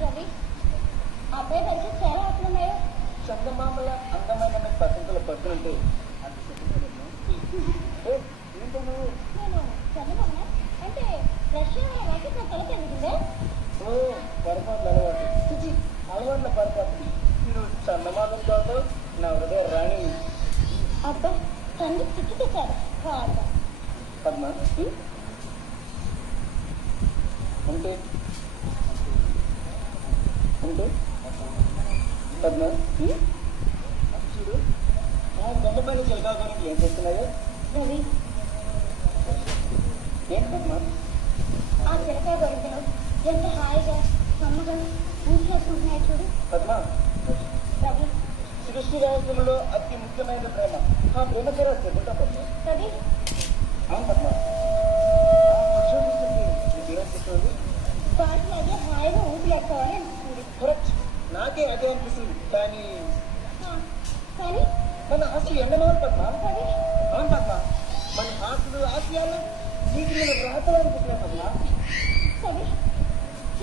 రవి అబ్బాయి దగ్గర చాలా ఆటలున్నాయో చందమామల అందమైన పసంతుల పక్కనుంటే అంటే రష్యా వాళ్ళకి నా తల తిరుగుతుందే ఓ పొరపాట్లు అలవాటు. అలవాట్ల పొరపాటు. మీరు చందమామం కాదు నా హృదయ రాణి అబ్బా తండ్రి చిక్కి తెచ్చారు పద్మ. పద్మ? చూడు ఆ బొమ్మ పైన చిలకా గురించి ఏం చేస్తున్నాయో? ఏంటి పద్మ? ఆ చిరకాయ గొడవలు ఎంత హాయిగా కమ్మగా ఊసేసుకుంటున్నాయి చూడు. పద్మ? సృష్టి రహస్యంలో అతి ముఖ్యమైన ప్రేమ. ఆ ప్రేమ పేరు చెబుతా పద్మ రవి అవును పద్మ ఆ పక్షులు చూస్తుంటే నీకు ఏమనిపిస్తుంది వాటిని అదే హాయిగా ఊపిలేసుకోవాలి అనిపిస్తుంది కరెక్ట్ నాకే అనిపిస్తుంది. కానీ కానీ? మన ఆశలు ఎండమాలి పద్మ. అవును పద్మ. మన ఆశలు ఆశయాలు నీకు నేను రాతలు అనుకుంటున్నాను పద్మ. రవి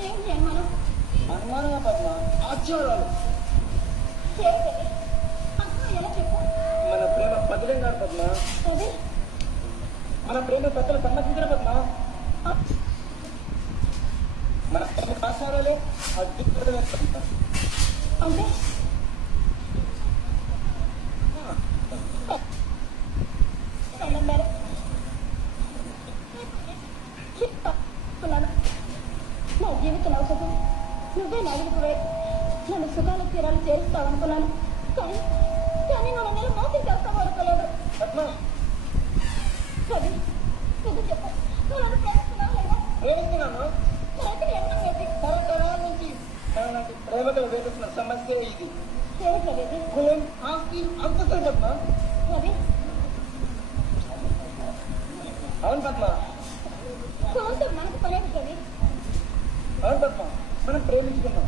ఏం చేయం మనం అనుమానమా పద్మ? ఆశ్చర్యాలు. మన ప్రేమ బదిలేం కాదు పద్మ. మన ప్రేమ పెద్దలు సమ్మతించిన పద్మ. మన ప్రేమ ఆచారాలే అద్భుతమైన పద్మ మేడం నా జీవితం అవసరం నువ్వే నన్ను సుఖాల తీరాలు చేరుస్తావు అనుకున్నాను కానీ కానీ నన్ను నేను మోసం చేస్తావు అనుకోలేదు రవి నువ్వు చెప్పు నువ్వు ప్రేమిస్తున్నావు ప్రేమిస్తున్నాను ప్రేమకులు వేధిస్తున్న సమస్య ఇది. కులం ఆస్తి అంతస్తులు పద్మ అవును పద్మ. అవును పద్మ. మనం ప్రేమించుకున్నాం.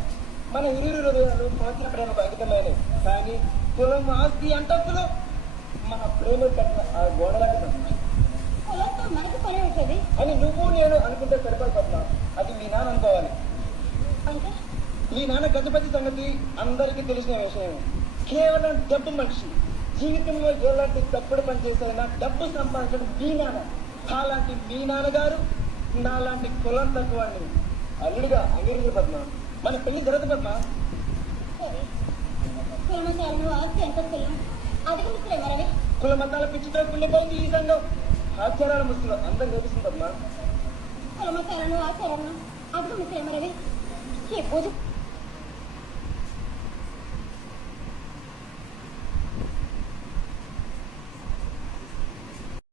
మన ఇరువురు హృదయాలు పోచిన ప్రేమకు అంకితమైనవి. కానీ కులం ఆస్తి అంతస్తులు మన ప్రేమ కట్టిన ఆ గోడలాంటి పద్మ కులంతో మనకు పనేది రవి అని నువ్వు నేను అనుకుంటే సరిపడి పద్మ అది మీ నాన్న అనుకోవాలి అంటే మీ నాన్న గజపతి సంగతి అందరికీ తెలిసిన విషయం. కేవలం డబ్బు మనిషి. జీవితంలో ఎలాంటి తప్పుడు పని చేసైనా డబ్బు సంపాదించడం మీ నాన్న. అలాంటి మీ నాన్నగారు నాలాంటి కులం తక్కువ అల్లుడిగా అంగీకరించు పద్మ. మన పెళ్ళి జరగదు పద్మ. కుల. మతాల పిచ్చితో కుళ్ళిపోయింది ఈ సంఘం. ఆచారాల ముసుగులో అందరం కనిపిస్తుంది పద్మ. కులమతాలను ఆచారాలను. అధిగమించలేమ రవి ఈ బుధు